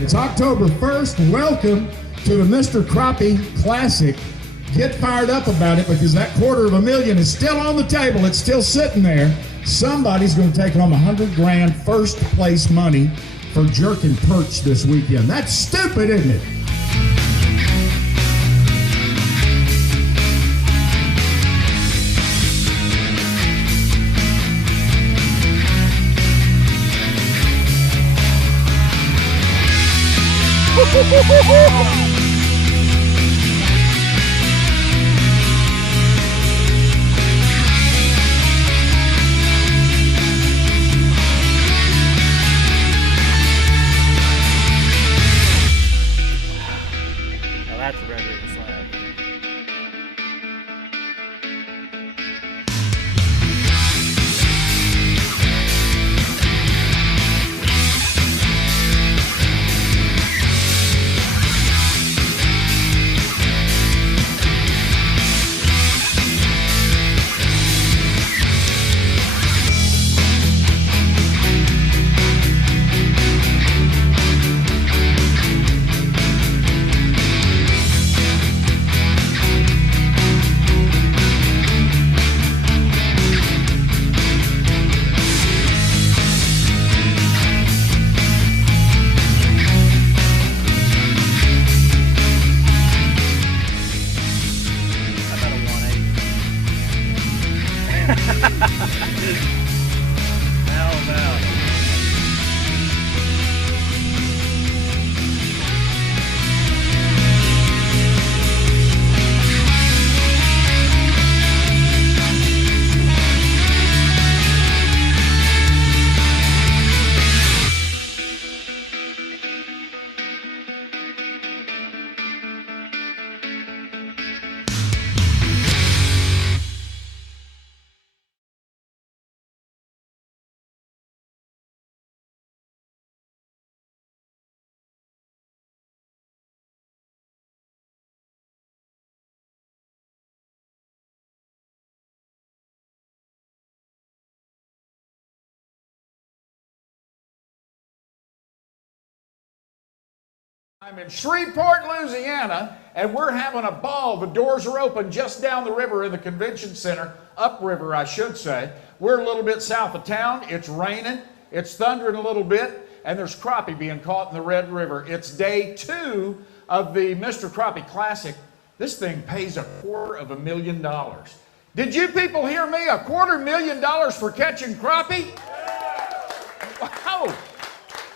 It's October 1st. Welcome to the Mr. Crappie Classic. Get fired up about it because that $250,000 is still on the table. It's still sitting there. Somebody's going to take home $100,000 first place money for jerking perch this weekend. That's stupid, isn't it? That's a regular slab. How about it? I'm in Shreveport, Louisiana, and we're having a ball. The doors are open just down the river in the convention center, upriver, I should say. We're a little bit south of town. It's raining, it's thundering a little bit, and there's crappie being caught in the Red River. It's day 2 of the Mr. Crappie Classic. This thing pays $250,000. Did you people hear me? $250,000 for catching crappie? Wow.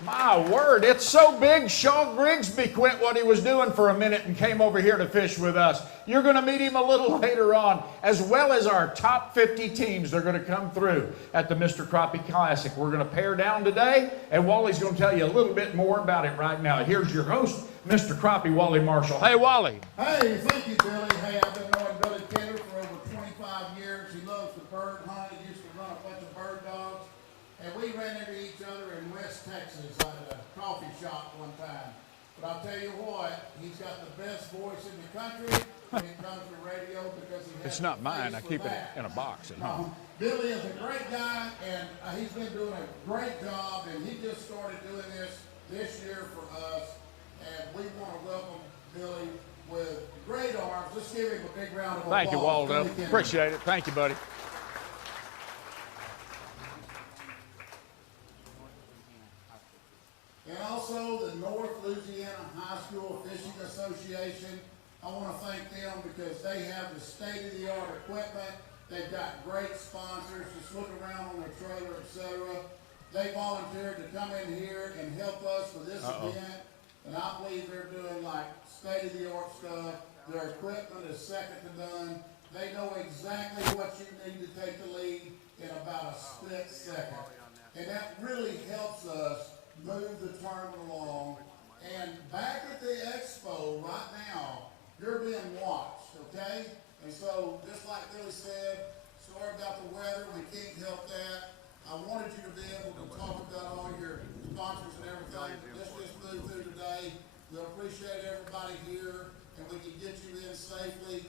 My word, it's so big, Shaw Grigsby quit what he was doing for a minute and came over here to fish with us. You're going to meet him a little later on, as well as our top 50 teams. They're going to come through at the Mr. Crappie Classic. We're going to pair down today, and Wally's going to tell you a little bit more about it right now. Here's your host, Mr. Crappie, Wally Marshall. Hey, Wally. Hey, thank you, Billy. Hey, I've been knowing Billy Kidder for over 25 years. He loves to bird hunt. He used to run a bunch of bird dogs. And we ran into each other in West Texas at a coffee shop one time. But I'll tell you what, he's got the best voice in the country when it comes to radio because he has. It's not mine. I keep it in a box at home. Billy is a great guy, and he's been doing a great job, and he just started doing this year for us. And we want to welcome Billy with great arms. Let's give him a big round of applause. Thank you, Waldo. Appreciate it. Thank you, buddy. And also the North Louisiana High School Fishing Association. I want to thank them because they have the state-of-the-art equipment. They've got great sponsors. Just look around on their trailer, etc. They volunteered to come in here and help us with this event. And I believe they're doing like state-of-the-art stuff. Their equipment is second to none. They know exactly what you need to take the lead in about a split second. And that really helps us move the tournament along. And back at the expo right now, you're being watched, okay? And so, just like Billy said, sorry about the weather, we can't help that. I wanted you to be able to talk about all your sponsors and everything. Let's just move through today. We'll appreciate everybody here, and we can get you in safely.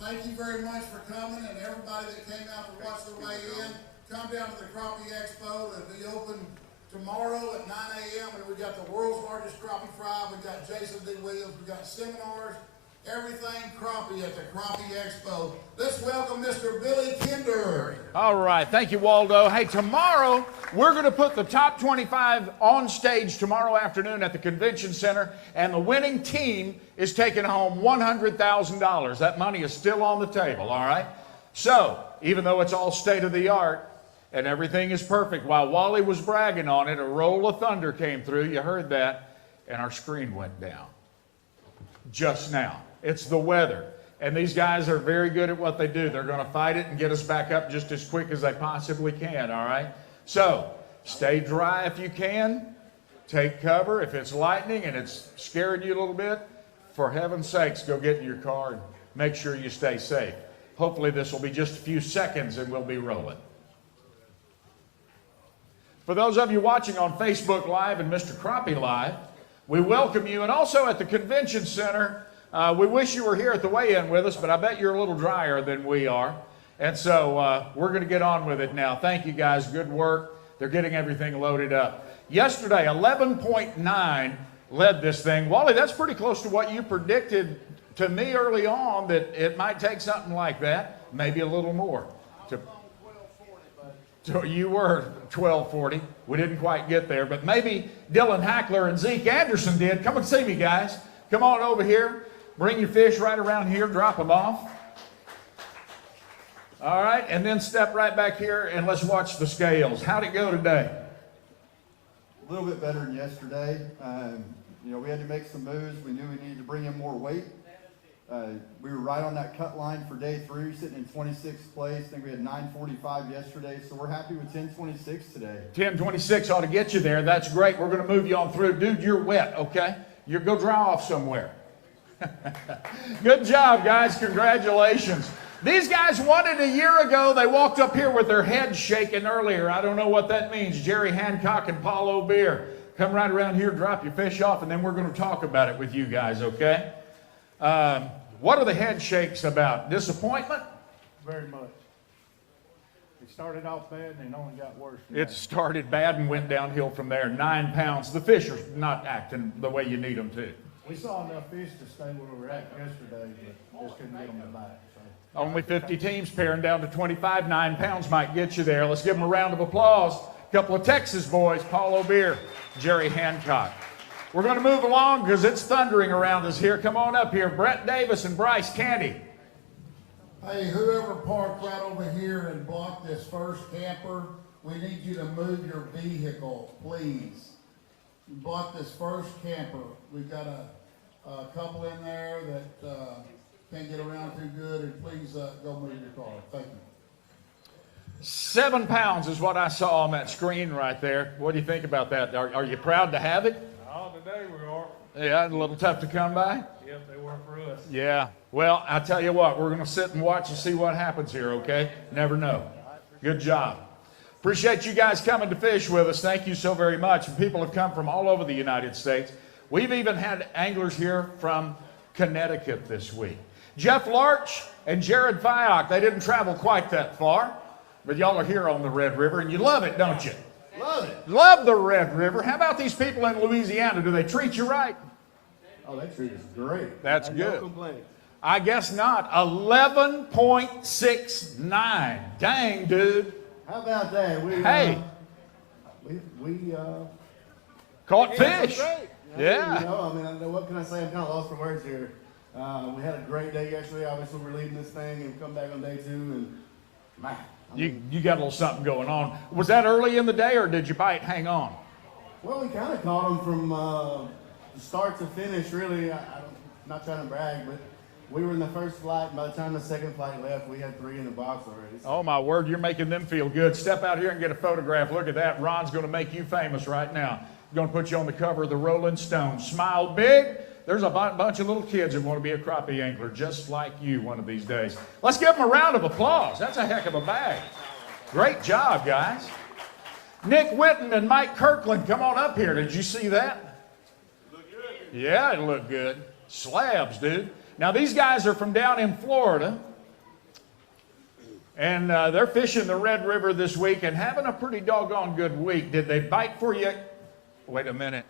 Thank you very much for coming, and everybody that came out to watch the weigh-in. Come down to the Crappie Expo. It'll be open to tomorrow at 9 a.m. and we got the world's largest crappie fry. We got Jason D. Williams. We got seminars. Everything crappie at the Crappie Expo. Let's welcome Mr. Billy Kinder. All right, thank you, Waldo. Hey, tomorrow we're going to put the top 25 on stage tomorrow afternoon at the convention center, and the winning team is taking home $100,000. That money is still on the table, all right? So, even though it's all state of the art and everything is perfect, while Wally was bragging on it, a roll of thunder came through, you heard that, and our screen went down just now. It's the weather. And these guys are very good at what they do. They're going to fight it and get us back up just as quick as they possibly can, all right? So, stay dry if you can. Take cover. If it's lightning and it's scaring you a little bit, for heaven's sakes, go get in your car and make sure you stay safe. Hopefully this will be just a few seconds and we'll be rolling. For those of you watching on Facebook Live and Mr. Crappie Live, we welcome you. And also at the convention center, we wish you were here at the weigh-in with us, but I bet you're a little drier than we are. And so we're going to get on with it now. Thank you, guys. Good work. They're getting everything loaded up. Yesterday, 11.9 led this thing. Wally, that's pretty close to what you predicted to me early on, that it might take something like that, maybe a little more. You were 1240. We didn't quite get there, but maybe Dylan Hackler and Zeke Anderson did. Come and see me, guys. Come on over here. Bring your fish right around here, drop them off. All right, and then step right back here and let's watch the scales. How'd it go today? A little bit better than yesterday. We had to make some moves. We knew we needed to bring in more weight. We were right on that cut line for day 3, sitting in 26th place. I think we had 9:45 yesterday, so we're happy with 10:26 today. 10:26 ought to get you there. That's great. We're going to move you on through. Dude, you're wet, okay? You go dry off somewhere. Good job, guys. Congratulations. These guys won it a year ago. They walked up here with their heads shaking earlier. I don't know what that means. Jerry Hancock and Paul O'Beer. Come right around here, drop your fish off, and then we're going to talk about it with you guys, okay? What are the head shakes about? Disappointment? Very much. It started off bad and it only got worse. It started bad and went downhill from there. 9 pounds. The fish are not acting the way you need them to. We saw enough fish to stay where we were at yesterday, but just couldn't get them to bite. So. Only 50 teams paring down to 25. 9 pounds might get you there. Let's give them a round of applause. A couple of Texas boys, Paul O'Beer, Jerry Hancock. We're going to move along because it's thundering around us here. Come on up here. Brett Davis and Bryce Candy. Hey, whoever parked right over here and blocked this first camper, we need you to move your vehicle, please. You blocked this first camper. We've got a couple in there that can't get around too good, and please go move your car. Thank you. 7 pounds is what I saw on that screen right there. What do you think about that? Are you proud to have it? Oh, today we are. Yeah, a little tough to come by? Yep, they were for us. Yeah. Well, I tell you what, we're going to sit and watch and see what happens here, okay? Never know. Good job. Appreciate you guys coming to fish with us. Thank you so very much. And people have come from all over the United States. We've even had anglers here from Connecticut this week. Jeff Larch and Jared Fyock, they didn't travel quite that far, but y'all are here on the Red River, and you love it, don't you? Love it. Love the Red River. How about these people in Louisiana? Do they treat you right? Oh, that treat is great. That's No good. complaint. I guess not. 11.69. Dang, dude. How about that? Hey. We Caught fish. Yeah. What can I say? I'm kind of lost for words here. We had a great day yesterday. Obviously, we're leading this thing and come back on day 2, and man. You got a little something going on. Was that early in the day, or did your bite hang on? Well, we kind of caught them from start to finish, really. I'm not trying to brag, but we were in the first flight, and by the time the second flight left, we had 3 in the box already. So. Oh, my word, you're making them feel good. Step out here and get a photograph. Look at that. Ron's going to make you famous right now. Going to put you on the cover of the Rolling Stone. Smile big. There's a bunch of little kids that want to be a crappie angler just like you one of these days. Let's give them a round of applause. That's a heck of a bag. Great job, guys. Nick Whitten and Mike Kirkland, come on up here. Did you see that? Look good. Yeah, it looked good. Slabs, dude. Now, these guys are from down in Florida. And they're fishing the Red River this week and having a pretty doggone good week. Did they bite for you? Wait a minute.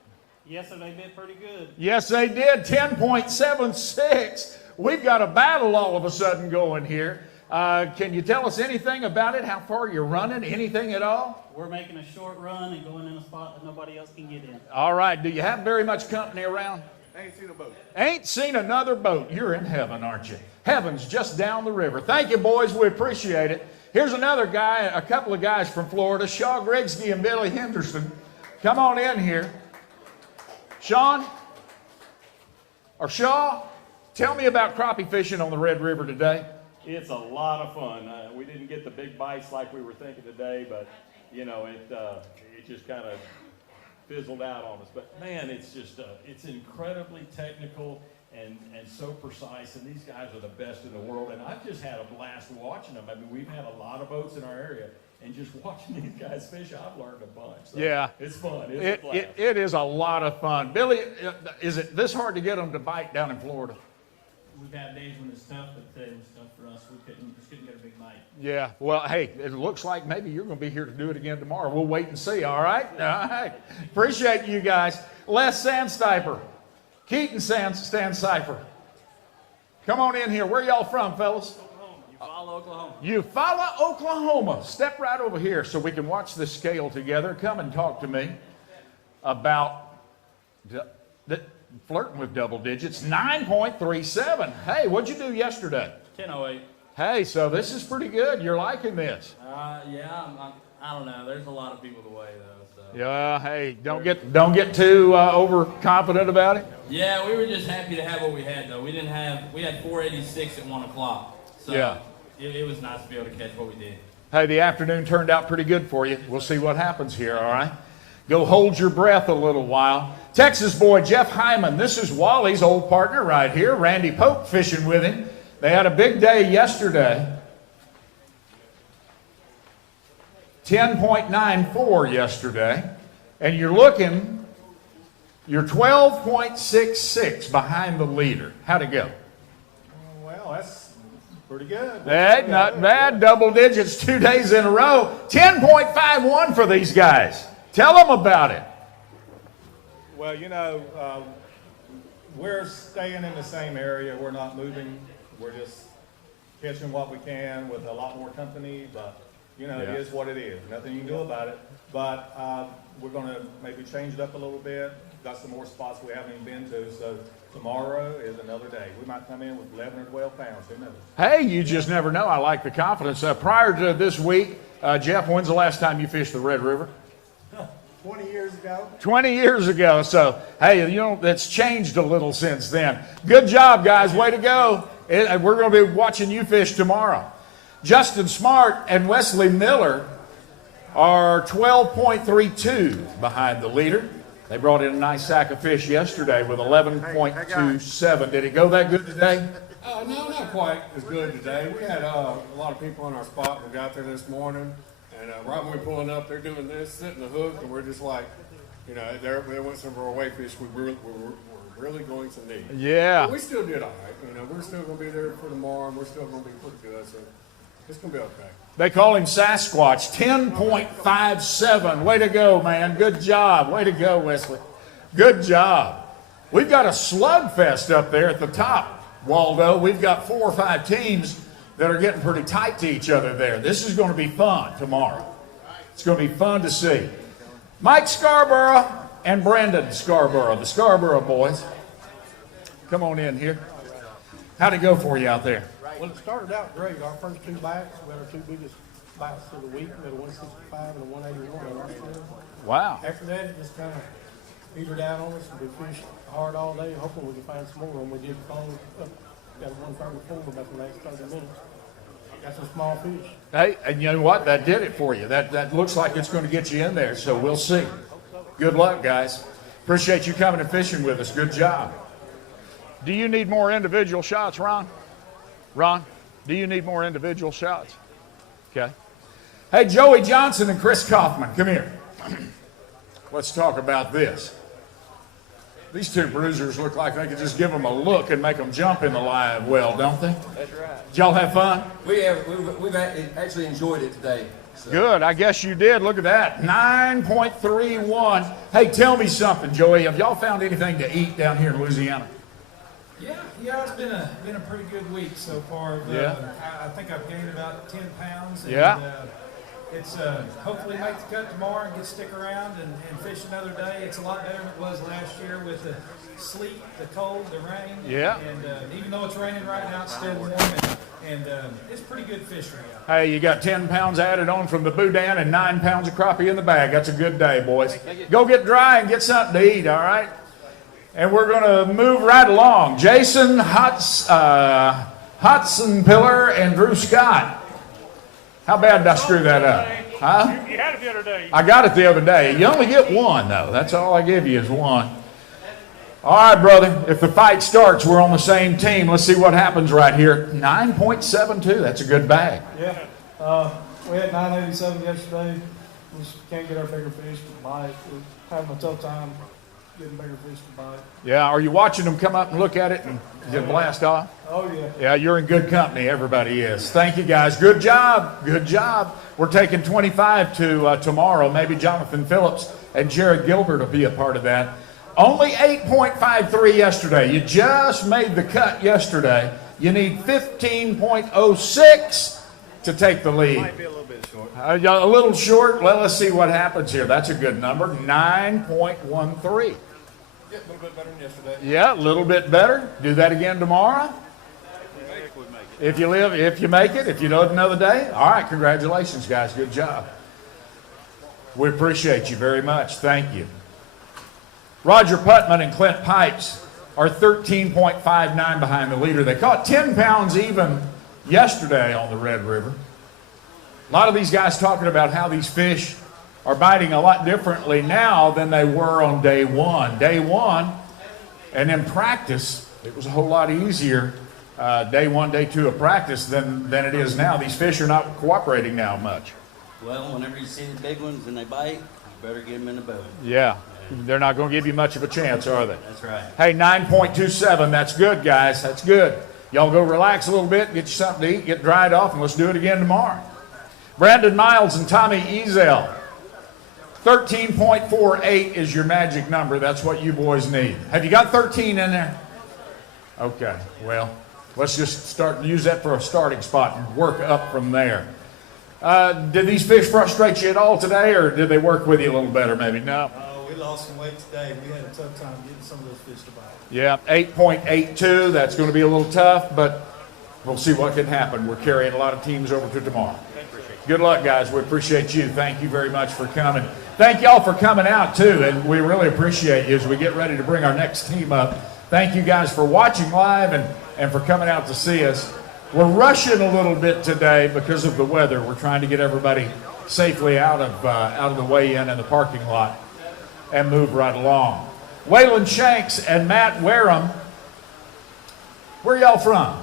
Yes, sir, they did pretty good. Yes, they did. 10.76. We've got a battle all of a sudden going here. Can you tell us anything about it? How far you're running? Anything at all? We're making a short run and going in a spot that nobody else can get in. All right. Do you have very much company around? Ain't seen a boat. Ain't seen another boat. You're in heaven, aren't you? Heaven's just down the river. Thank you, boys. We appreciate it. Here's another guy, a couple of guys from Florida, Shaw Grigsby and Billy Henderson. Come on in here. Sean or Shaw, tell me about crappie fishing on the Red River today. It's a lot of fun. We didn't get the big bites like we were thinking today, but you know, it just kind of fizzled out on us. But man, it's just it's incredibly technical and so precise. And these guys are the best in the world. And I've just had a blast watching them. I mean, we've had a lot of boats in our area, and just watching these guys fish, I've learned a bunch. So yeah, it's fun. It's a blast. It is a lot of fun. Billy, is it this hard to get them to bite down in Florida? We've had days when it's tough, but today was tough for us. We just couldn't get a big bite. Yeah, well, hey, it looks like maybe you're going to be here to do it again tomorrow. We'll wait and see, all right? All right. Appreciate you guys. Les Sandstiper, Keaton Sandstiper. Come on in here. Where y'all from, fellas? Eufaula, Oklahoma. Eufaula, Oklahoma. Step right over here so we can watch the scale together. Come and talk to me about flirting with double digits. 9.37. Hey, what'd you do yesterday? 10:08. Hey, so this is pretty good. You're liking this. Yeah, I don't know. There's a lot of people the way though. So. Yeah, hey, don't get too overconfident about it. Yeah, we were just happy to have what we had though. We had 486 at 1 o'clock. So yeah. It was nice to be able to catch what we did. Hey, the afternoon turned out pretty good for you. We'll see what happens here, all right? Go hold your breath a little while. Texas boy Jeff Hyman. This is Wally's old partner right here. Randy Pope fishing with him. They had a big day yesterday. 10.94 yesterday. And you're 12.66 behind the leader. How'd it go? Well, that's pretty good. Hey, not bad. Double digits 2 days in a row. 10.51 for these guys. Tell them about it. Well, you know, we're staying in the same area. We're not moving. We're just catching what we can with a lot more company, but you know, Yeah. It is what it is. Nothing you can do about it. But we're going to maybe change it up a little bit. Got some more spots we haven't even been to. So tomorrow is another day. We might come in with 11 or 12 pounds. Who knows? Hey, you just never know. I like the confidence. Prior to this week, Jeff, when's the last time you fished the Red River? 20 years ago. 20 years ago. So, hey, you know, that's changed a little since then. Good job, guys. Way to go. We're going to be watching you fish tomorrow. Justin Smart and Wesley Miller are 12.32 behind the leader. They brought in a nice sack of fish yesterday with 11.27. Did it go that good today? No, not quite as good today. We had a lot of people on our spot. We got there this morning, and right when we're pulling up, they're doing this, sitting the hook, and we're just like, you know, they went some of our weight fish we're really going to need. Yeah. But we still did all right. You know, we're still going to be there for tomorrow, and we're still going to be pretty good, so it's going to be okay. They call him Sasquatch. 10.57. Way to go, man. Good job. Way to go, Wesley. Good job. We've got a slugfest up there at the top, Waldo. We've got 4 or 5 teams that are getting pretty tight to each other there. This is going to be fun tomorrow. It's going to be fun to see. Mike Scarborough and Brandon Scarborough, the Scarborough boys. Come on in here. How'd it go for you out there? Well, it started out great. Our first 2 bites, we had our 2 biggest bites of the week. We had a 165 and a 181 on our still. Wow. After that, it just kind of petered out on us, and we fished hard all day, hoping we could find some more. And we did fall up, got a 134 about the next 30 minutes. Got some small fish. Hey, and you know what? That did it for you. That looks like it's going to get you in there, so we'll see. Good luck, guys. Appreciate you coming and fishing with us. Good job. Do you need more individual shots, Ron? Ron, do you need more individual shots? Okay. Hey, Joey Johnson and Chris Kaufman, come here. Let's talk about this. These two bruisers look like they could just give them a look and make them jump in the live well, don't they? That's right. Did y'all have fun? We've actually enjoyed it today. So. Good, I guess you did. Look at that, 9.31. Hey, tell me something, Joey. Have y'all found anything to eat down here in Louisiana? Yeah, it's been a pretty good week so far. I think I've gained about 10 pounds. And, it's hopefully make the cut tomorrow and get stick around and fish another day. It's a lot better than it was last year with the sleet, the cold, the rain. Yeah. And even though it's raining right now, it's still warm and it's pretty good fish right now. Hey, you got 10 pounds added on from the boudin and 9 pounds of crappie in the bag. That's a good day, boys. Go get dry and get something to eat, all right? And we're going to move right along. Jason Hudson Pillar and Drew Scott. How bad did I screw that up? Huh? You had it the other day. I got it the other day. You only get one, though. That's all I give you is one. All right, brother. If the fight starts, we're on the same team. Let's see what happens right here. 9.72. That's a good bag. Yeah. We had 987 yesterday. We just can't get our bigger fish to bite. We're having a tough time getting bigger fish to bite. Yeah. Are you watching them come up and look at it and get blast off? Oh, yeah. Yeah, you're in good company. Everybody is. Thank you, guys. Good job. Good job. We're taking 25 to tomorrow. Maybe Jonathan Phillips and Jared Gilbert will be a part of that. Only 8.53 yesterday. You just made the cut yesterday. You need 15.06 to take the lead. Might be a little bit short. A little short. Well, let's see what happens here. That's a good number. 9.13. Yeah, a little bit better than yesterday. Yeah, a little bit better. Do that again tomorrow. If you make it, if you do it another day, all right, congratulations, guys. Good job. We appreciate you very much. Thank you. Roger Putman and Clint Pipes are 13.59 behind the leader. They caught 10 pounds even yesterday on the Red River. A lot of these guys talking about how these fish are biting a lot differently now than they were on day one. Day one, and in practice, it was a whole lot easier day one, day two of practice than it is now. These fish are not cooperating now much. Well, whenever you see the big ones and they bite, you better get them in the boat. Yeah, they're not going to give you much of a chance, are they? That's right. Hey, 9.27, that's good, guys. That's good. Y'all go relax a little bit, get you something to eat, get dried off, and let's do it again tomorrow. Brandon Miles and Tommy Ezel. 13.48 is your magic number. That's what you boys need. Have you got 13 in there? Okay, well, let's just use that for a starting spot and work up from there. Did these fish frustrate you at all today, or did they work with you a little better maybe? No. We lost some weight today. We had a tough time getting some of those fish to bite. Yeah, 8.82. That's going to be a little tough, but we'll see what can happen. We're carrying a lot of teams over to tomorrow. Good luck, guys. We appreciate you. Thank you very much for coming. Thank y'all for coming out, too, and we really appreciate you as we get ready to bring our next team up. Thank you guys for watching live and for coming out to see us. We're rushing a little bit today because of the weather. We're trying to get everybody safely out of the weigh-in and the parking lot and move right along. Waylon Shanks and Matt Wareham, where y'all from?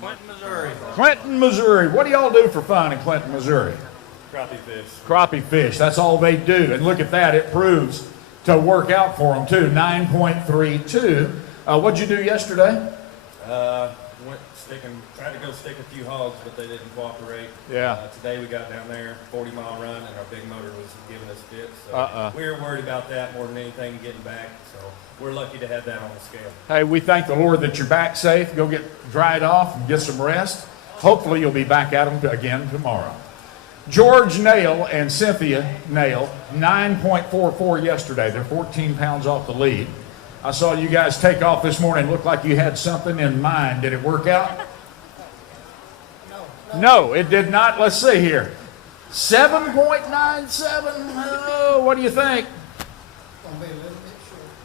Clinton, Missouri. Clinton, Missouri. What do y'all do for fun in Clinton, Missouri? Crappie fish. Crappie fish. That's all they do. And look at that. It proves to work out for them, too. 9.32. What'd you do yesterday? Tried to go stick a few hogs, but they didn't cooperate. Yeah. Today we got down there, 40-mile run, and our big motor was giving us fits. So we were worried about that more than anything getting back. So we're lucky to have that on the scale. Hey, we thank the Lord that you're back safe. Go get dried off and get some rest. Hopefully you'll be back at them again tomorrow. George Nail and Cynthia Nail, 9.44 yesterday. They're 14 pounds off the lead. I saw you guys take off this morning. Looked like you had something in mind. Did it work out? No, it did not. Let's see here. 7.97. Oh, what do you think?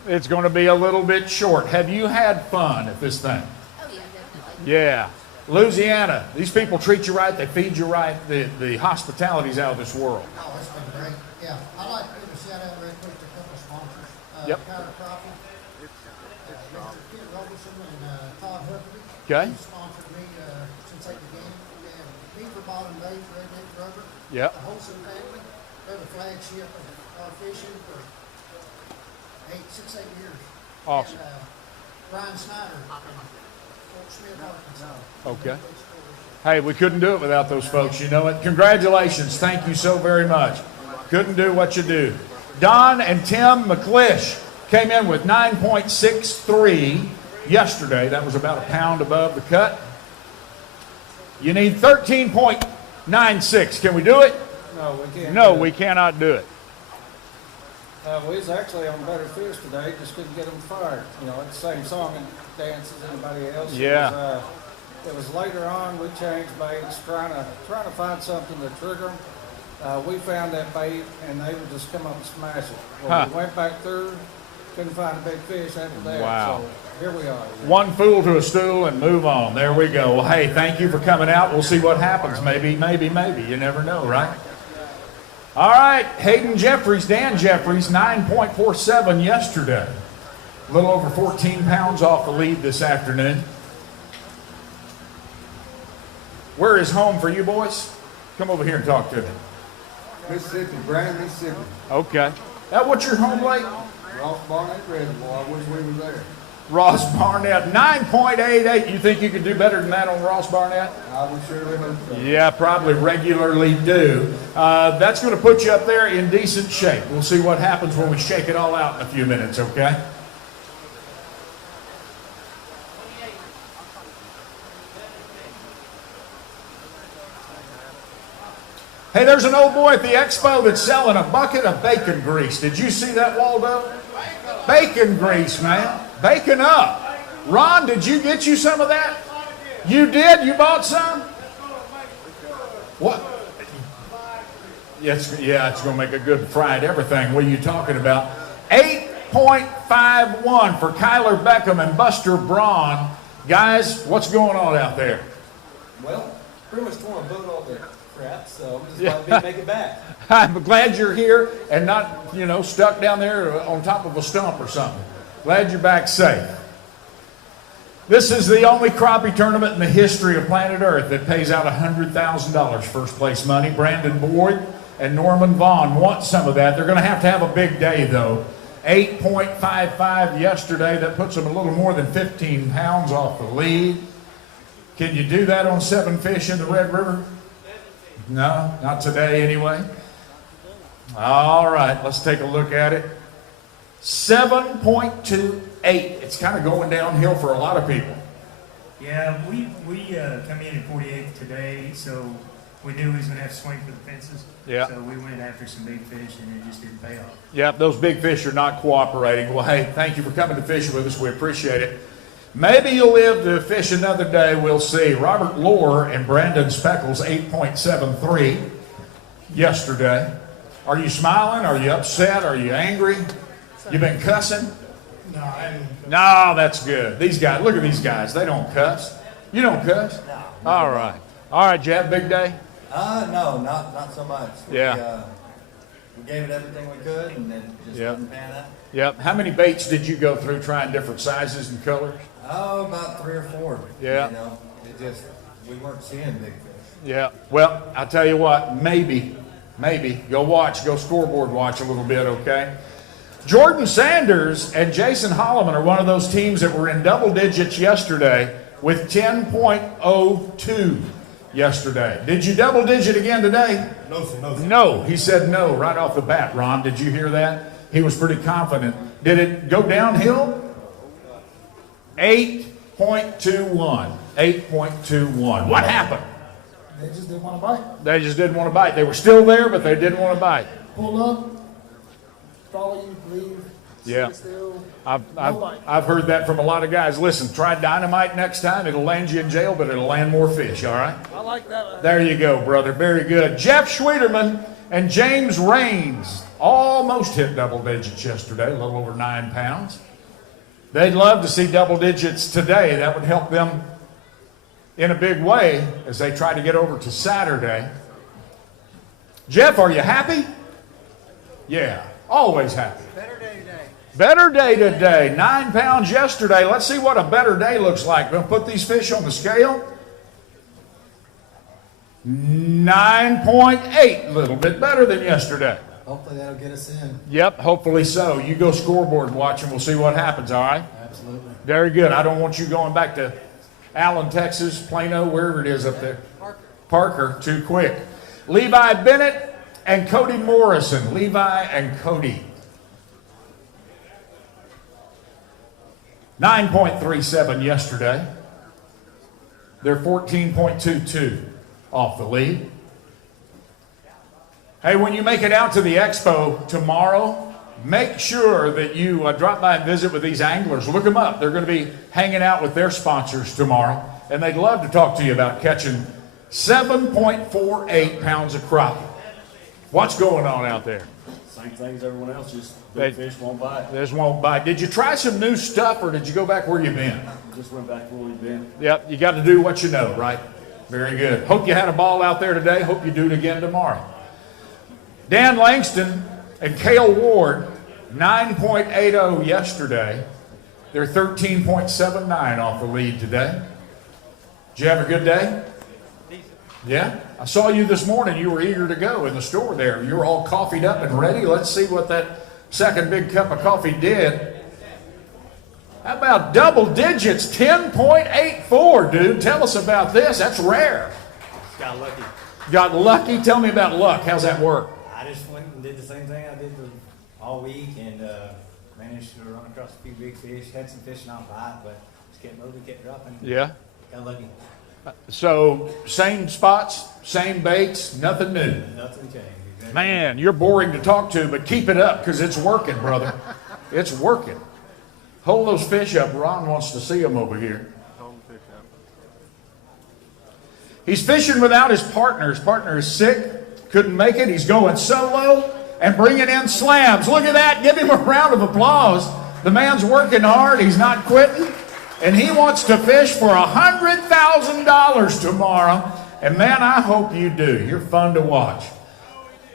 It's going to be a little bit short. Have you had fun at this thing? Oh, yeah, definitely. Yeah. Louisiana, these people treat you right. They feed you right. The hospitality's out of this world. Oh, it's been great. Yeah, I'd like to give a shout out real quick to a couple of sponsors. Yep. Crappie, Mr. Kent Roberson and Todd Huckabee. Okay. Sponsored me since they began. And Beaver Bottom Bay, Redneck Rubber. Yep. The Holson family. They're the flagship of our fishing for 6-8 years. Awesome. Brian Snyder, Fort Smith, Arkansas. Okay. Hey, we couldn't do it without those folks, you know it. Congratulations. Thank you so very much. Couldn't do what you do. Don and Tim McClish came in with 9.63 yesterday. That was about a pound above the cut. You need 13.96. Can we do it? No, we can't. No, we cannot do it. We was actually on Better Fish today, just couldn't get them fired. You know, it's the same song and dance as anybody else. Yeah. It was later on, we changed baits, trying to find something to trigger them. We found that bait, and they would just come up and smash it. Well, we went back through, couldn't find a big fish after that. Wow. So here we are. One fool to a stool and move on. There we go. Well, hey, thank you for coming out. We'll see what happens. Maybe. You never know, right? All right, Dan Jeffries, 9.47 yesterday. A little over 14 pounds off the lead this afternoon. Where is home for you boys? Come over here and talk to me. Mississippi, Brandon, Mississippi. Okay. What's your home lake? Ross Barnett Reservoir. I wish we were there. Ross Barnett, 9.88. You think you could do better than that on Ross Barnett? I would surely hope so. Yeah, probably regularly do. That's going to put you up there in decent shape. We'll see what happens when we shake it all out in a few minutes, okay? Hey, there's an old boy at the expo that's selling a bucket of bacon grease. Did you see that, Waldo? Bacon grease, man. Bacon up. Ron, did you get you some of that? You did? You bought some? What? Yeah, it's going to make a good fried everything. What are you talking about? 8.51 for Kyler Beckham and Buster Braun. Guys, what's going on out there? Well, pretty much tore a boat all the crap, so I'm just glad to make it back. I'm glad you're here and not, stuck down there on top of a stump or something. Glad you're back safe. This is the only crappie tournament in the history of planet Earth that pays out $100,000 first place money. Brandon Boyd and Norman Vaughn want some of that. They're going to have a big day, though. 8.55 yesterday. That puts them a little more than 15 pounds off the lead. Can you do that on 7 fish in the Red River? No, not today anyway. All right, let's take a look at it. 7.28. It's kind of going downhill for a lot of people. Yeah, we come in at 48th today, so we knew we was going to have to swing for the fences. Yeah. So we went after some big fish, and it just didn't pay off. Yep, those big fish are not cooperating. Well, hey, thank you for coming to fish with us. We appreciate it. Maybe you'll live to fish another day. We'll see. Robert Lohr and Brandon Speckles, 8.73 yesterday. Are you smiling? Are you upset? Are you angry? You been cussing? No, I haven't. No, that's good. These guys, look at these guys. They don't cuss. You don't cuss? No. All right. All right, you have a big day? No, not so much. Yeah. We gave it everything we could, and it just didn't pan out. Yep. How many baits did you go through trying different sizes and colors? Oh, about 3 or 4. Yeah. We weren't seeing big fish. Yeah. Well, I'll tell you what, maybe, go scoreboard watch a little bit, okay? Jordan Sanders and Jason Holloman are one of those teams that were in double digits yesterday with 10.02 yesterday. Did you double digit again today? No, sir. No, he said no right off the bat. Ron, did you hear that? He was pretty confident. Did it go downhill? 8.21. 8.21. What happened? They just didn't want to bite. They just didn't want to bite. They were still there, but they didn't want to bite. Pull up, follow you, leave. Yeah. Still, I've heard that from a lot of guys. Listen, try dynamite next time. It'll land you in jail, but it'll land more fish, all right? I like that. There you go, brother. Very good. Jeff Schwederman and James Raines almost hit double digits yesterday, a little over 9 pounds. They'd love to see double digits today. That would help them in a big way as they try to get over to Saturday. Jeff, are you happy? Yeah, always happy. Better day today. Better day today. 9 pounds yesterday. Let's see what a better day looks like. We'll put these fish on the scale. 9.8, a little bit better than yesterday. Hopefully that'll get us in. Yep, hopefully so. You go scoreboard watch and we'll see what happens, all right? Absolutely. Very good. I don't want you going back to Allen, Texas, Plano, wherever it is up there. Parker, too quick. Levi Bennett and Cody Morrison. Levi and Cody. 9.37 yesterday. They're 14.22 off the lead. Hey, when you make it out to the expo tomorrow, make sure that you drop by and visit with these anglers. Look them up. They're going to be hanging out with their sponsors tomorrow, and they'd love to talk to you about catching 7.48 pounds of crappie. What's going on out there? Same thing as everyone else, just big fish won't bite. This won't bite. Did you try some new stuff, or did you go back where you've been? Just went back where we've been. Yep, you got to do what you know, right? Very good. Hope you had a ball out there today. Hope you do it again tomorrow. Dan Langston and Cale Ward, 9.80 yesterday. They're 13.79 off the lead today. Did you have a good day? Yeah? I saw you this morning. You were eager to go in the store there. You were all coffeeed up and ready. Let's see what that second big cup of coffee did. How about double digits? 10.84, dude. Tell us about this. That's rare. Just got lucky. Got lucky? Tell me about luck. How's that work? I just went and did the same thing I did all week and managed to run across a few big fish. Had some fish not bite, but just kept moving, kept dropping. Yeah. Got lucky. So, same spots, same baits, nothing new. Nothing changed. Exactly. Man, you're boring to talk to, but keep it up because it's working, brother. It's working. Hold those fish up. Ron wants to see them over here. He's fishing without his partner. His partner is sick, couldn't make it. He's going solo and bringing in slabs. Look at that. Give him a round of applause. The man's working hard. He's not quitting. And he wants to fish for $100,000 tomorrow. And man, I hope you do. You're fun to watch.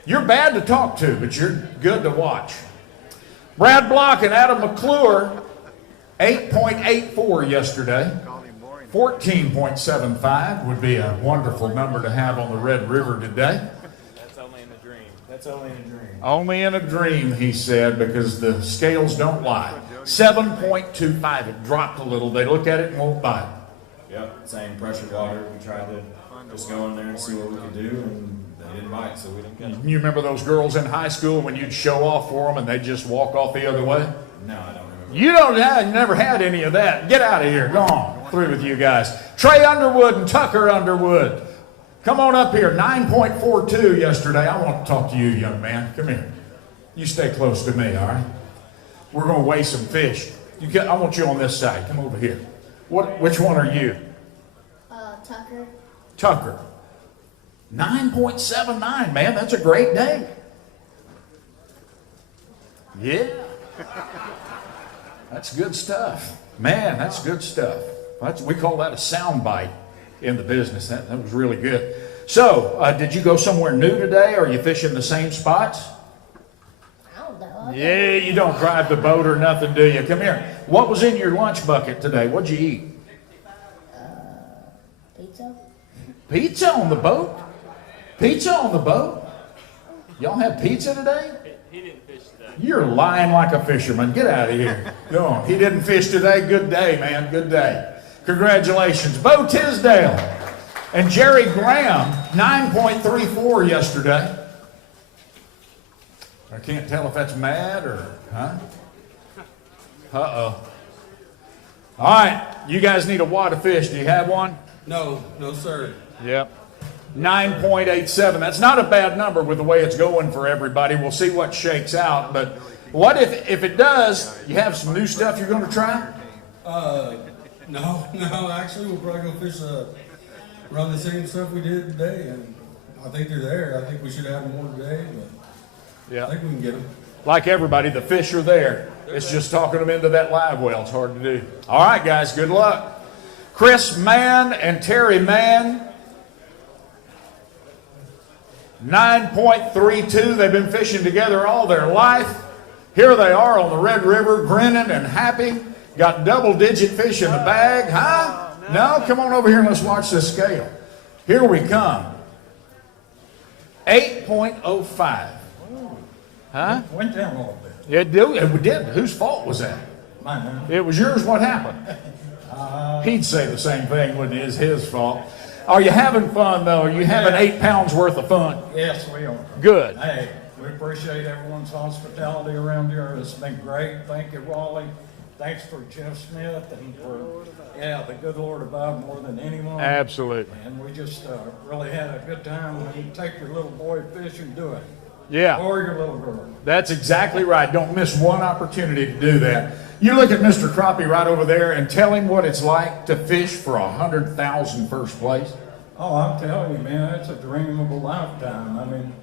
You're bad to talk to, but you're good to watch. Brad Block and Adam McClure, 8.84 yesterday. 14.75 would be a wonderful number to have on the Red River today. That's only in a dream. That's only in a dream. Only in a dream, he said, because the scales don't lie. 7.25. It dropped a little. They look at it and won't bite. Yep, same pressure water. We tried to just go in there and see what we could do, and they didn't bite, so we didn't get them. You remember those girls in high school when you'd show off for them and they'd just walk off the other way? No, I don't remember. You don't have, never had any of that. Get out of here. Go on. Through with you guys. Trey Underwood and Tucker Underwood. Come on up here. 9.42 yesterday. I want to talk to you, young man. Come here. You stay close to me, all right? We're going to weigh some fish. I want you on this side. Come over here. Which one are you? Tucker. Tucker. 9.79, man. That's a great day. Yeah. That's good stuff. Man, that's good stuff. We call that a sound bite in the business. That was really good. So, did you go somewhere new today, or are you fishing the same spots? I don't know. Yeah, you don't drive the boat or nothing, do you? Come here. What was in your lunch bucket today? What'd you eat? Pizza. Pizza on the boat? Pizza on the boat? Y'all have pizza today? He didn't fish today. You're lying like a fisherman. Get out of here. Go on. He didn't fish today. Good day, man. Good day. Congratulations. Bo Tisdale and Jerry Graham, 9.34 yesterday. I can't tell if that's mad or, huh? Uh-oh. All right. You guys need a wad of fish. Do you have one? No, sir. Yep. 9.87. That's not a bad number with the way it's going for everybody. We'll see what shakes out. But what if it does, you have some new stuff you're going to try? No, actually we'll probably go fish around the same stuff we did today, and I think they're there. I think we should have more today, but yeah. I think we can get them. Like everybody, the fish are there. It's just talking them into that live well. It's hard to do. All right, guys, good luck. Chris Mann and Terry Mann, 9.32. They've been fishing together all their life. Here they are on the Red River, grinning and happy. Got double-digit fish in the bag, huh? No? Come on over here and let's watch this scale. Here we come. 8.05. Huh? Went down a little bit. It did. Whose fault was that? Mine. It was yours. What happened? He'd say the same thing when it's his fault. Are you having fun, though? Are you having 8 pounds worth of fun? Yes, we are. Good. Hey, we appreciate everyone's hospitality around here. It's been great. Thank you, Wally. Thanks for Jeff Smith and for, the good Lord above more than anyone. Absolutely. And we just really had a good time. When you take your little boy fishing, do it. Yeah. Or your little girl. That's exactly right. Don't miss one opportunity to do that. You look at Mr. Crappie right over there and tell him what it's like to fish for 100,000 first place. Oh, I'm telling you, man, it's a dream of a lifetime. I mean,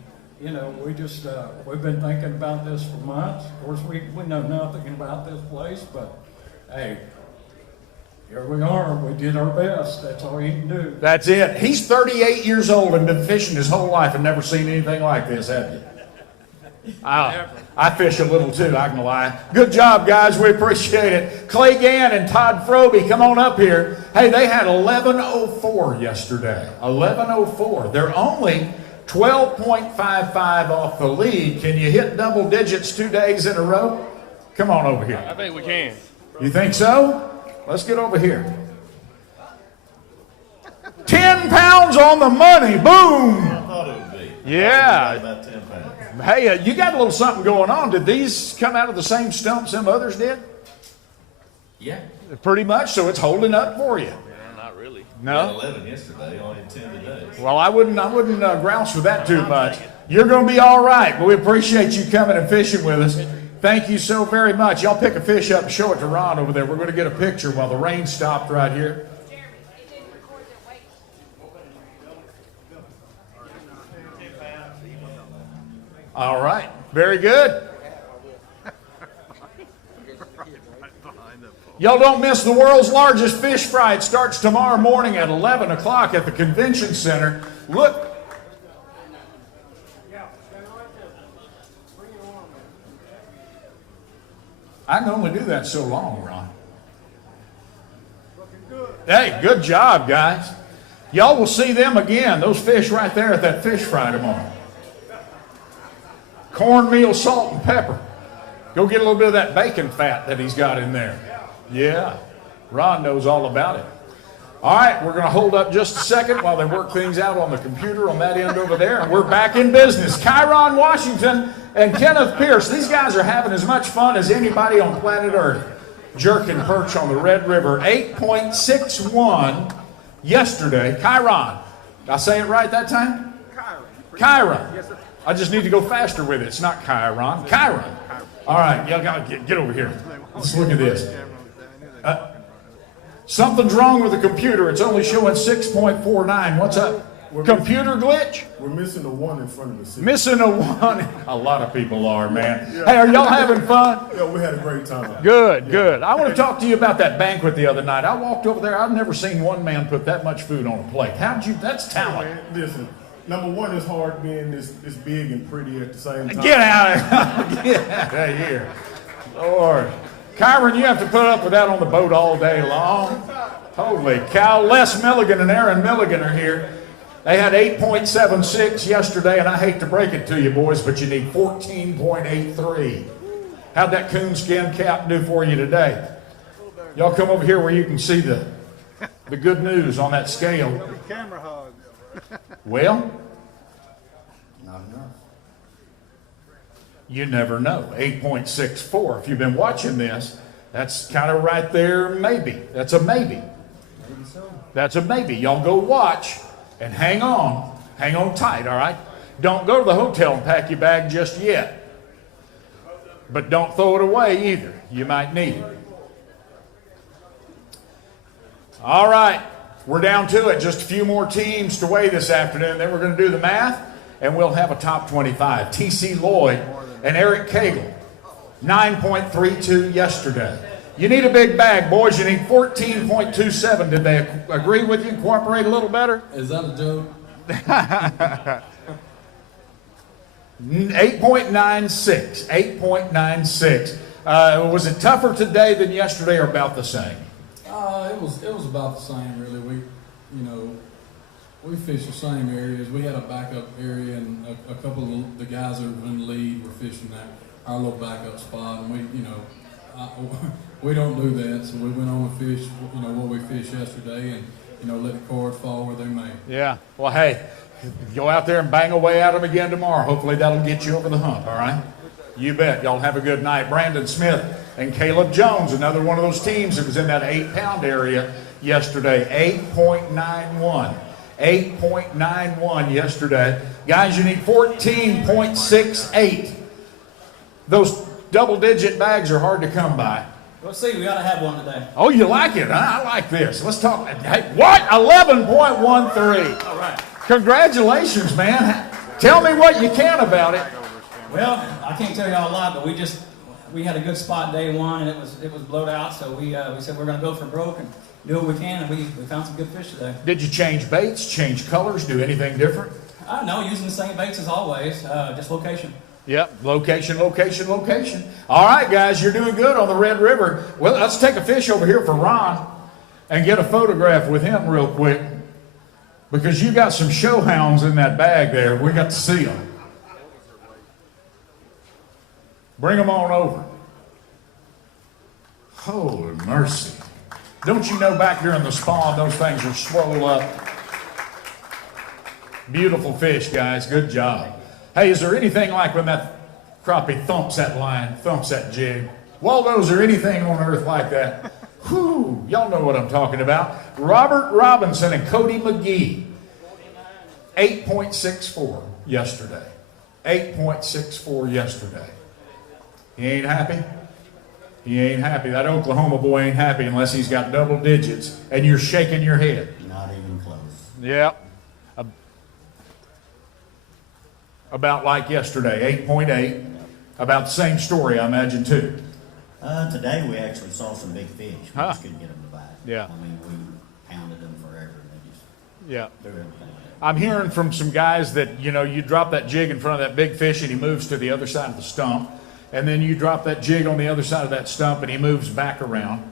we just, we've been thinking about this for months. Of course, we know nothing about this place, but hey, here we are. We did our best. That's all you can do. That's it. He's 38 years old and been fishing his whole life and never seen anything like this, have you? I fish a little too, I can lie. Good job, guys. We appreciate it. Clay Gann and Todd Froby, come on up here. Hey, they had 11.04 yesterday. 11.04. They're only 12.55 off the lead. Can you hit double digits 2 days in a row? Come on over here. I think we can. You think so? Let's get over here. 10 pounds on the money. Boom. I thought it would be. Yeah. About 10 pounds. Hey, you got a little something going on. Did these come out of the same stump some others did? Yeah. Pretty much, so it's holding up for you. Not really. No? We had 11 yesterday, only 10 today. Well, I wouldn't grouse for that too much. You're going to be all right, but we appreciate you coming and fishing with us. Thank you so very much. Y'all pick a fish up and show it to Ron over there. We're going to get a picture while the rain stopped right here. All right. Very good. Y'all don't miss the world's largest fish fry. It starts tomorrow morning at 11 o'clock at the convention center. Look. I can only do that so long, Ron. Hey, good job, guys. Y'all will see them again, those fish right there at that fish fry tomorrow. Cornmeal, salt, and pepper. Go get a little bit of that bacon fat that he's got in there. Yeah, Ron knows all about it. All right, we're going to hold up just a second while they work things out on the computer on that end over there, and we're back in business. Kyron Washington and Kenneth Pierce. These guys are having as much fun as anybody on planet Earth. Jerking perch on the Red River, 8.61 yesterday. Kyron. Did I say it right that time? Kyron. Yes, sir. I just need to go faster with it. It's not Kyron. Kyron. All right, y'all got to get over here. Let's look at this. Something's wrong with the computer. It's only showing 6.49. What's up? Computer glitch? We're missing a 1 in front of the 6. Missing a 1. A lot of people are, man. Hey, are y'all having fun? Yeah, we had a great time. Good, good. I want to talk to you about that banquet the other night. I walked over there. I've never seen one man put that much food on a plate. How'd you? That's talent. Listen, number one, it's hard being this big and pretty at the same time. Get out of here. Get out of here. Lord. Kyron, you have to put up with that on the boat all day long. Holy cow. Les Milligan and Aaron Milligan are here. They had 8.76 yesterday, and I hate to break it to you, boys, but you need 14.83. How'd that coonskin cap do for you today? Y'all come over here where you can see the good news on that scale. Camera hogs. Well, not enough. You never know. 8.64. If you've been watching this, that's kind of right there, maybe. That's a maybe. Maybe so. That's a maybe. Y'all go watch and hang on. Hang on tight, all right? Don't go to the hotel and pack your bag just yet. But don't throw it away either. You might need it. All right. We're down to it. Just a few more teams to weigh this afternoon. Then we're going to do the math, and we'll have a top 25. T.C. Lloyd and Eric Cagle, 9.32 yesterday. You need a big bag, boys. You need 14.27. Did they agree with you and cooperate a little better? Is that a joke? 8.96. 8.96. Was it tougher today than yesterday or about the same? It was about the same, really. We, We fish the same areas. We had a backup area, and a couple of the guys that were in the lead were fishing our little backup spot, and we don't do that, so we went on and fished, what we fished yesterday, and, let the cards fall where they may. Yeah. Well, hey, go out there and bang away at them again tomorrow. Hopefully that'll get you over the hump, all right? You bet. Y'all have a good night. Brandon Smith and Caleb Jones, another one of those teams that was in that 8-pound area yesterday. 8.91. 8.91 yesterday. Guys, you need 14.68. Those double-digit bags are hard to come by. We'll see. We got to have one today. Oh, you like it, huh? I like this. Let's talk. Hey, what? 11.13. All right. Congratulations, man. Tell me what you can about it. Well, I can't tell y'all a lot, but we had a good spot day one, and it was blowed out, so we said we're going to go for broke and do what we can, and we found some good fish today. Did you change baits, change colors, do anything different? No, using the same baits as always, just location. Yep, location. All right, guys, you're doing good on the Red River. Well, let's take a fish over here for Ron and get a photograph with him real quick, because you got some show hounds in that bag there. We got to see them. Bring them on over. Holy mercy. Don't you know back during the spawn, those things are swole up. Beautiful fish, guys. Good job. Hey, is there anything like when that crappie thumps that line, thumps that jig? Waldo, is there anything on earth like that? Whew, y'all know what I'm talking about. Robert Robinson and Cody McGee. 8.64 yesterday. 8.64 yesterday. He ain't happy? He ain't happy. That Oklahoma boy ain't happy unless he's got double digits, and you're shaking your head. Not even close. Yep. About like yesterday, 8.8. About the same story, I imagine, too. Today we actually saw some big fish. We just couldn't get them to bite. Yeah. I mean, we pounded them forever, and they just threw everything. I'm hearing from some guys that, you drop that jig in front of that big fish and he moves to the other side of the stump. And then you drop that jig on the other side of that stump and he moves back around.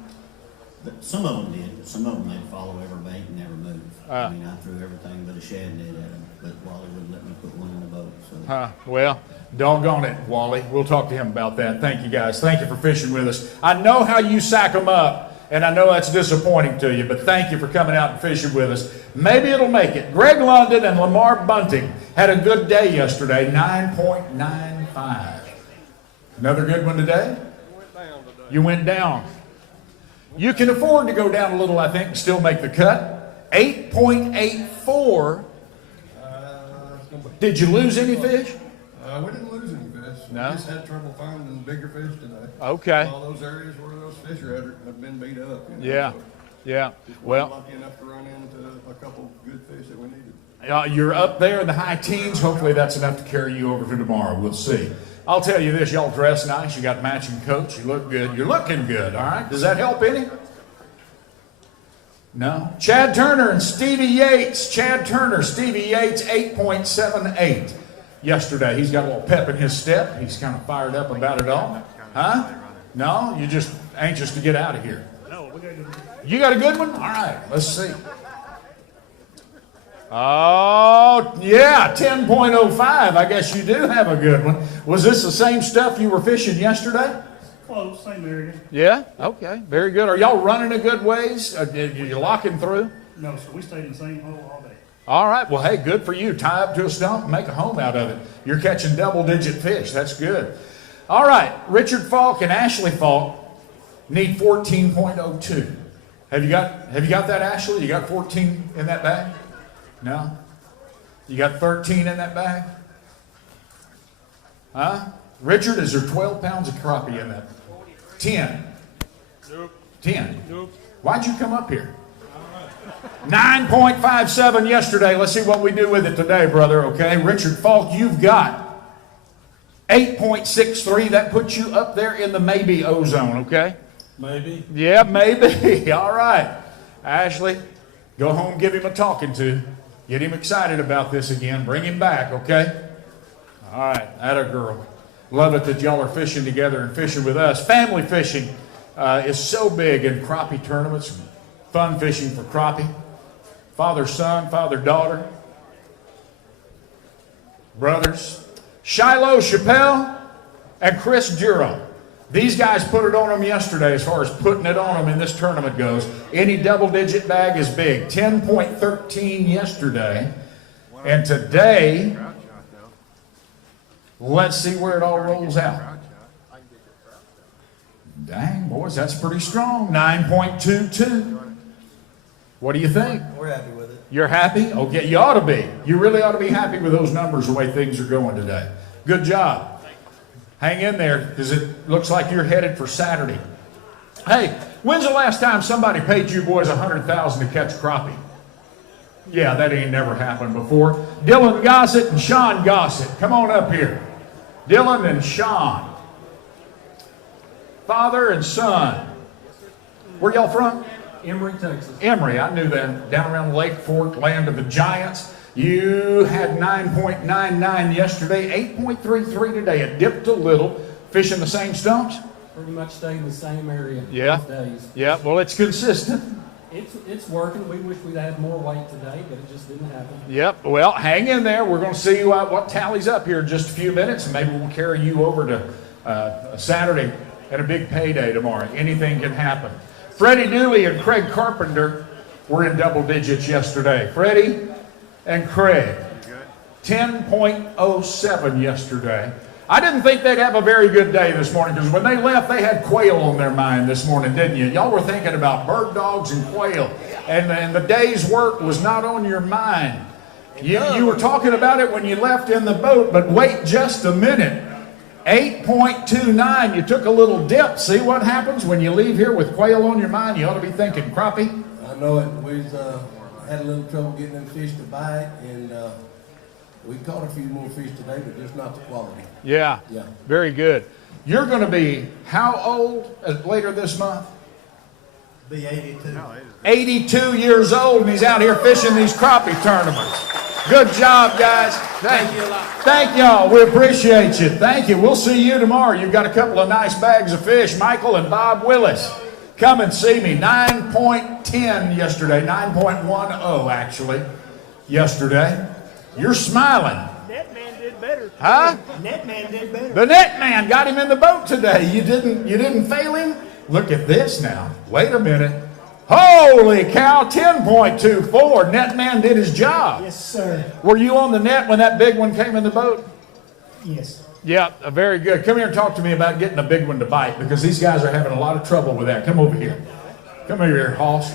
But some of them did, but some of them they'd follow every bait and never move. I mean, I threw everything but a shad net at them, but Wally wouldn't let me put one in the boat. So. Well, doggone it, Wally. We'll talk to him about that. Thank you, guys. Thank you for fishing with us. I know how you sack them up, and I know that's disappointing to you, but thank you for coming out and fishing with us. Maybe it'll make it. Greg London and Lamar Bunting had a good day yesterday, 9.95. Another good one today? You went down. You can afford to go down a little, I think, and still make the cut. 8.84. Did you lose any fish? We didn't lose any fish. No? We just had trouble finding bigger fish today. Okay. All those areas where those fish are have been beat up. Yeah. Yeah. Well, lucky enough to run into a couple good fish that we needed. You're up there in the high teens. Hopefully that's enough to carry you over for tomorrow. We'll see. I'll tell you this, y'all dress nice. You got matching coats. You look good. You're looking good, all right? Does that help any? No? Chad Turner and Stevie Yates. Chad Turner, Stevie Yates, 8.78 yesterday. He's got a little pep in his step. He's kind of fired up about it all. Huh? No? You're just anxious to get out of here. You got a good one? All right, let's see. Oh, yeah, 10.05. I guess you do have a good one. Was this the same stuff you were fishing yesterday? Close, same area. Yeah? Okay, very good. Are y'all running a good ways? Are you locking through? No, so we stayed in the same hole all day. All right, well, hey, good for you. Tie up to a stump and make a home out of it. You're catching double-digit fish. That's good. All right, Richard Falk and Ashley Falk need 14.02. Have you got that, Ashley? You got 14 in that bag? No? You got 13 in that bag? Huh? Richard, is there 12 pounds of crappie in that? 10? Nope. 10? Nope. Why'd you come up here? 9.57 yesterday. Let's see what we do with it today, brother, okay? Richard Falk, you've got 8.63. That puts you up there in the maybe ozone, okay? Maybe. Yeah, maybe. All right. Ashley, go home, give him a talking to. Get him excited about this again. Bring him back, okay? All right. Atta girl. Love it that y'all are fishing together and fishing with us. Family fishing is so big in crappie tournaments. Fun fishing for crappie. father-son, father-daughter, brothers, Shiloh Chappelle and Chris Duro. These guys put it on them yesterday as far as putting it on them in this tournament goes. Any double-digit bag is big. 10.13 yesterday. And today, let's see where it all rolls out. Dang, boys, that's pretty strong. 9.22. What do you think? We're happy with it. You're happy? Okay, you ought to be. You really ought to be happy with those numbers the way things are going today. Good job. Hang in there, because it looks like you're headed for Saturday. Hey, when's the last time somebody paid you boys $100,000 to catch crappie? Yeah, that ain't never happened before. Dylan Gossett and Sean Gossett, come on up here. Dylan and Sean. Father and son. Where y'all from? Emory, Texas. Emory, I knew that. Down around Lake Fork, land of the Giants. You had 9.99 yesterday, 8.33 today. It dipped a little. Fishing the same stumps? Pretty much stayed in the same area. Yeah. Both days. Yeah, well, it's consistent. It's working. We wish we'd had more weight today, but it just didn't happen. Yep, well, hang in there. We're going to see what tallies up here in just a few minutes, and maybe we'll carry you over to Saturday and a big payday tomorrow. Anything can happen. Freddie Dooley and Craig Carpenter were in double digits yesterday. Freddie and Craig, 10.07 yesterday. I didn't think they'd have a very good day this morning, because when they left, they had quail on their mind this morning, didn't you? Y'all were thinking about bird dogs and quail, and the day's work was not on your mind. You were talking about it when you left in the boat, but wait just a minute. 8.29, you took a little dip. See what happens when you leave here with quail on your mind? You ought to be thinking crappie. I know it. We've had a little trouble getting them fish to bite, and we caught a few more fish today, but just not the quality. Yeah, Yeah. very good. You're going to be how old later this month? Be 82. 82 years old, and he's out here fishing these crappie tournaments. Good job, guys. Thank you a lot. Thank y'all. We appreciate you. Thank you. We'll see you tomorrow. You've got a couple of nice bags of fish. Michael and Bob Willis. Come and see me. 9.10 yesterday. 9.10 actually yesterday. You're smiling. Netman did better. Huh? Netman did better. The net man got him in the boat today. You didn't fail him? Look at this now. Wait a minute. Holy cow, 10.24. Net man did his job. Yes, sir. Were you on the net when that big one came in the boat? Yes. Yeah, very good. Come here and talk to me about getting a big one to bite, because these guys are having a lot of trouble with that. Come over here. Come over here, Hoss.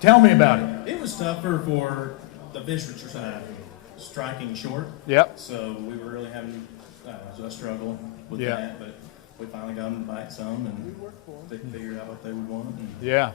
Tell me about it. It was tougher for the fisher side, striking short. Yep. So we were really having a struggle with Yeah. that, but we finally got them to bite some, and they figured out what they would want. And Yeah.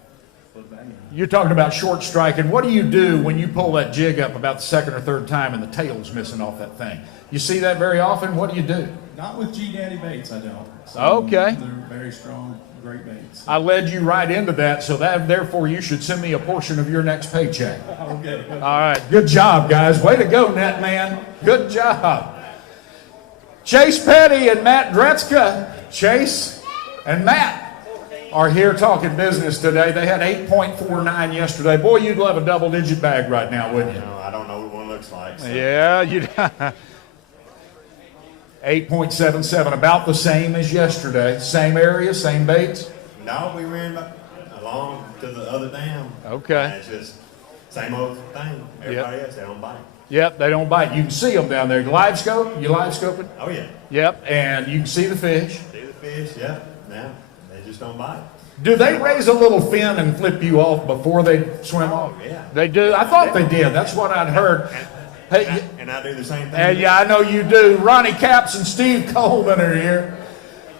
put it back in. You're talking about short striking. What do you do when you pull that jig up about the second or third time and the tail's missing off that thing? You see that very often? What do you do? Not with G Daddy baits, I don't. So Okay. They're very strong, great baits. I led you right into that, so that therefore you should send me a portion of your next paycheck. Okay. All right, good job, guys. Way to go, net man. Good job. Chase Petty and Matt Dretzka. Chase and Matt are here talking business today. They had 8.49 yesterday. Boy, you'd love a double-digit bag right now, wouldn't you? I don't know what one looks like. So. Yeah, you'd. 8.77, about the same as yesterday. Same area, same baits? No, we ran along to the other dam. Okay. And it's just same old thing. Everybody else, they don't bite. Yep, they don't bite. You can see them down there. Live scope? You live scoping? Oh, yeah. Yep, and you can see the fish. See the fish, yeah. Now, they just don't bite. Do they raise a little fin and flip you off before they swim off? Yeah. They do? I thought they did. That's what I'd heard. Hey, And I do the same thing. yeah, I know you do. Ronnie Capps and Steve Coleman are here.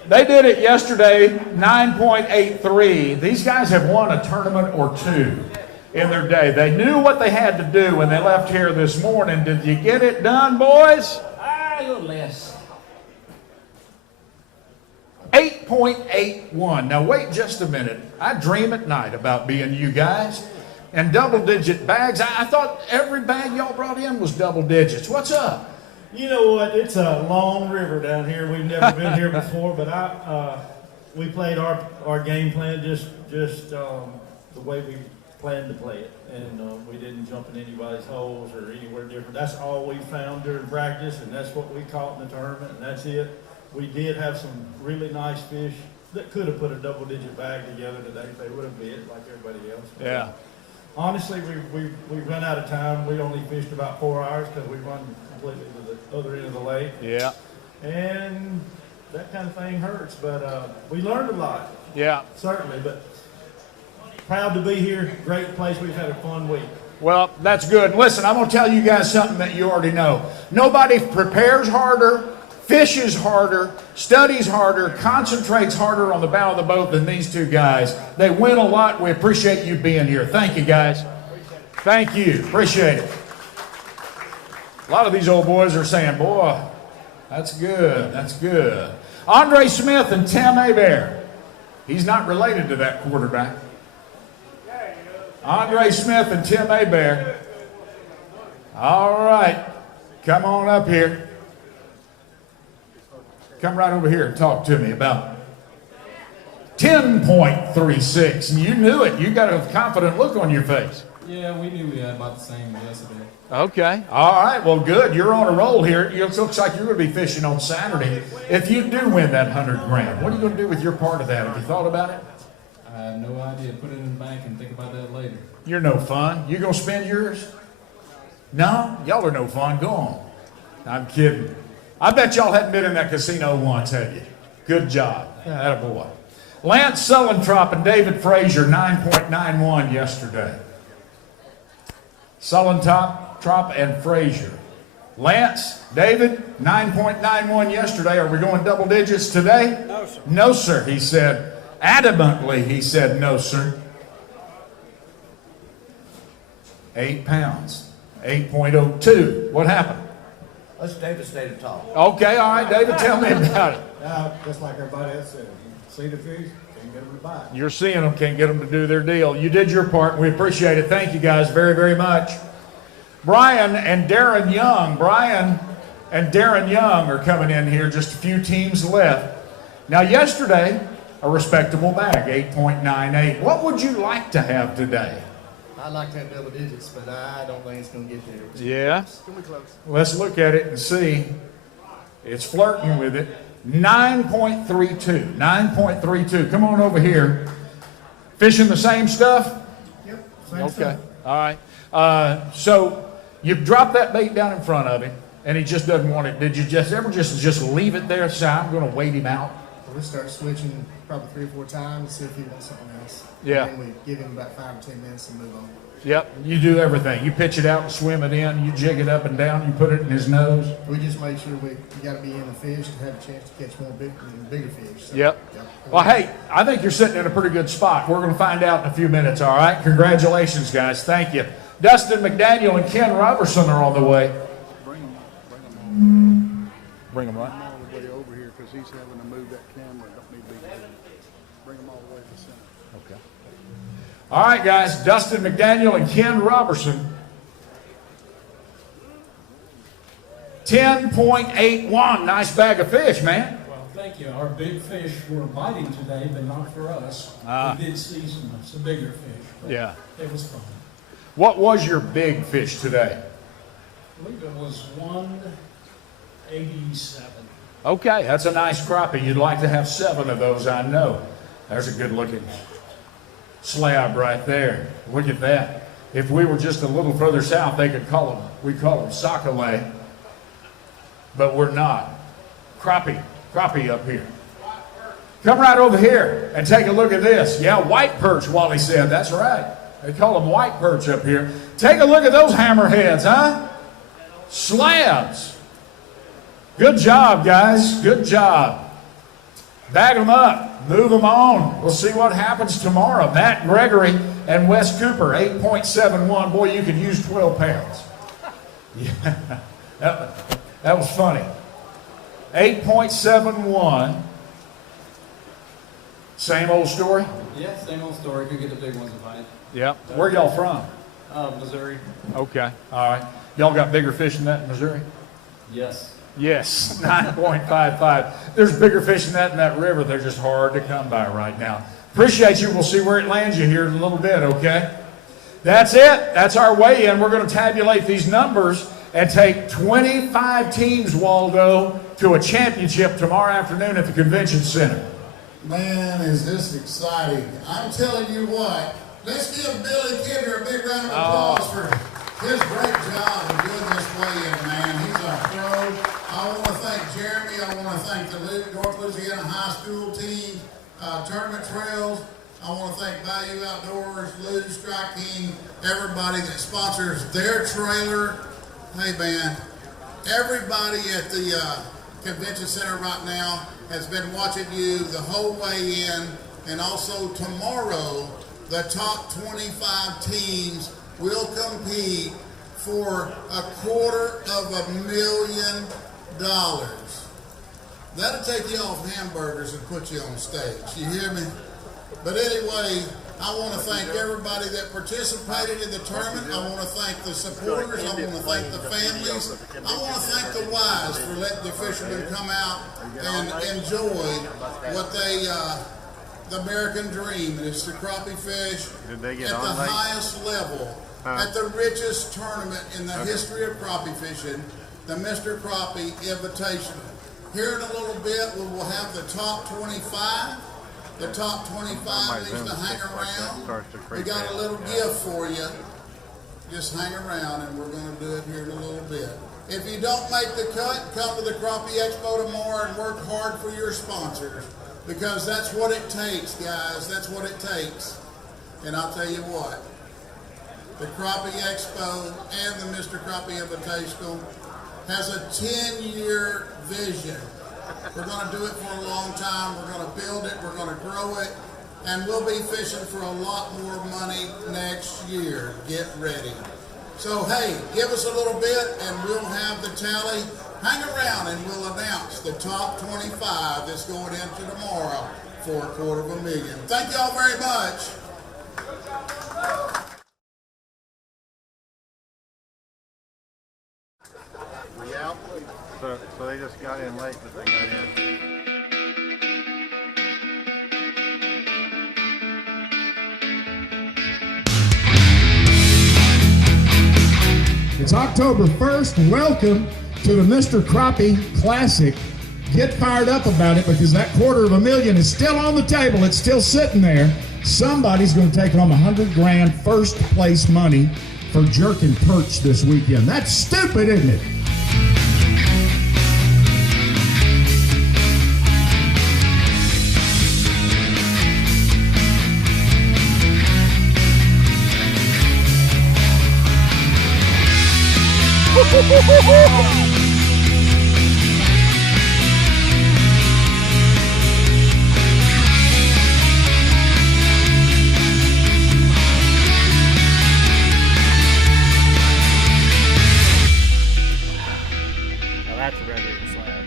They did it yesterday, 9.83. These guys have won a tournament or two in their day. They knew what they had to do when they left here this morning. Did you get it done, boys? A little less. 8.81. Now, wait just a minute. I dream at night about being you guys. And double-digit bags. I thought every bag y'all brought in was double digits. What's up? You know what? It's a long river down here. We've never been here before, but we played our game plan just the way we planned to play it, and we didn't jump in anybody's holes or anywhere different. That's all we found during practice, and that's what we caught in the tournament, and that's it. We did have some really nice fish that could have put a double-digit bag together today if they would have bit like everybody else. Yeah. Honestly, we run out of time. We only fished about 4 hours because we run completely to the other end of the lake. Yeah. And that kind of thing hurts, but we learned a lot. Yeah. Certainly, but proud to be here. Great place. We've had a fun week. Well, that's good. Listen, I'm going to tell you guys something that you already know. Nobody prepares harder, fishes harder, studies harder, concentrates harder on the bow of the boat than these two guys. They win a lot. We appreciate you being here. Thank you, guys. Thank you. Appreciate it. A lot of these old boys are saying, boy, that's good. That's good. Andre Smith and Tim Hebert. He's not related to that quarterback. Andre Smith and Tim Hebert. All right. Come on up here. Come right over here and talk to me about 10.36. And you knew it. You got a confident look on your face. Yeah, we knew we had about the same yesterday. Okay. All right. Well, good. You're on a roll here. It looks like you're going to be fishing on Saturday. If you do win that $100 grand, what are you going to do with your part of that? Have you thought about it? I have no idea. Put it in the bank and think about that later. You're no fun. You going to spend yours? No? Y'all are no fun. Go on. I'm kidding. I bet y'all hadn't been in that casino once, have you? Good job. Yeah, attaboy. Lance Sullentrop and David Frazier, 9.91 yesterday. Sullentrop and Frazier. Lance, David, 9.91 yesterday. Are we going double digits today? No, sir. No, sir, he said. Adamantly, he said, no, sir. 8 pounds. 8.02. What happened? That's David's day to talk. Okay, all right, David, tell me about it. Just like everybody else said, see the fish, can't get them to bite. You're seeing them, can't get them to do their deal. You did your part, and we appreciate it. Thank you guys very, very much. Brian and Darren Young. Brian and Darren Young are coming in here, just a few teams left. Now, yesterday, a respectable bag, 8.98. What would you like to have today? I'd like to have double digits, but I don't think it's going to get there. Yeah. It's going to be close. Let's look at it and see. It's flirting with it. 9.32. 9.32. Come on over here. Fishing the same stuff? Yep. Same Okay. stuff. All right. So you drop that bait down in front of him, and he just doesn't want it. Did you ever just leave it there? Say, I'm going to wait him out. We'll start switching probably 3 or 4 times to see if he wants something else. Yeah. And then we give him about 5 or 10 minutes to move on. Yep. You do everything. You pitch it out and swim it in. You jig it up and down. You put it in his nose. We just make sure we got to be in the fish to have a chance to catch more bigger fish. So, Yep. Well, hey, I think you're sitting in a pretty good spot. We're going to find out in a few minutes, all right? Congratulations, guys. Thank you. Dustin McDaniel and Ken Robertson are on the way. Bring them right. All the way over here because he's having to move that camera. Don't need to be moved. Bring them all the way to the center. Okay. All right, guys. Dustin McDaniel and Ken Robertson. 10.81. Nice bag of fish, man. Well, thank you. Our big fish were biting today, but not for us. We did see some bigger fish. But Yeah. It was fun. What was your big fish today? I believe it was 187. Okay, that's a nice crappie. You'd like to have 7 of those, I know. There's a good looking slab right there. Look at that. If we were just a little further south, we call them sockeye, but we're not. Crappie up here. Come right over here and take a look at this. Yeah, white perch, Wally said. That's right. They call them white perch up here. Take a look at those hammerheads, huh? Slabs. Good job, guys. Good job. Bag them up. Move them on. We'll see what happens tomorrow. Matt Gregory and Wes Cooper, 8.71. Boy, you could use 12 pounds. Yeah, that was funny. 8.71. Same old story? Yeah, same old story. Could get the big ones to bite. Yep. Where y'all from? Missouri. Okay. All right. Y'all got bigger fish than that in Missouri? Yes. Yes, 9.55. There's bigger fish than that in that river. They're just hard to come by right now. Appreciate you. We'll see where it lands you here in a little bit, okay? That's it. That's our weigh-in. We're going to tabulate these numbers and take 25 teams, Waldo, to a championship tomorrow afternoon at the convention center. Man, is this exciting. I'm telling you what, let's give Billy Kidder a big round of applause for his great job of doing this weigh-in, man. He's a pro. I want to thank Jeremy. I want to thank the North Louisiana High School team, Tournament Trails. I want to thank Value Outdoors, Lou, Strike King, everybody that sponsors their trailer. Hey, man, everybody at the convention center right now has been watching you the whole way in, and also tomorrow, the top 25 teams will compete for $250,000. That'll take you off hamburgers and put you on stage. You hear me? But anyway, I want to thank everybody that participated in the tournament. I want to thank the supporters. I want to thank the families. I want to thank the wives for letting the fishermen come out and enjoy what they, the American dream. And it's the crappie fish at the highest level, at the richest tournament in the history of crappie fishing, the Mr. Crappie Invitational. Here in a little bit, we will have the top 25. The top 25 needs to hang around. We got a little gift for you. Just hang around, and we're going to do it here in a little bit. If you don't make the cut, come to the Crappie Expo tomorrow and work hard for your sponsors, because that's what it takes, guys. That's what it takes. And I'll tell you what, the Crappie Expo and the Mr. Crappie Invitational has a 10-year vision. We're going to do it for a long time. We're going to build it. We're going to grow it. And we'll be fishing for a lot more money next year. Get ready. So, hey, give us a little bit and we'll have the tally. Hang around and we'll announce the top 25 that's going into tomorrow for $250,000. Thank y'all very much. We out? So they just got in late, but they got in. It's October 1st. Welcome to the Mr. Crappie Classic. Get fired up about it, because that $250,000 is still on the table. It's still sitting there. Somebody's going to take home $100,000 first place money for jerking perch this weekend. That's stupid, isn't it? Now that's a regular slab.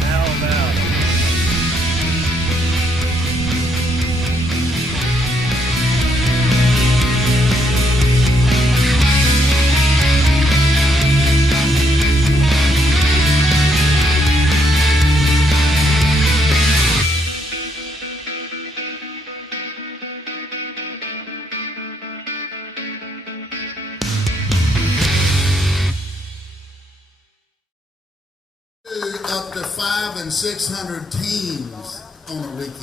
Hell no. Up to 500 and 600 teams on a weekend.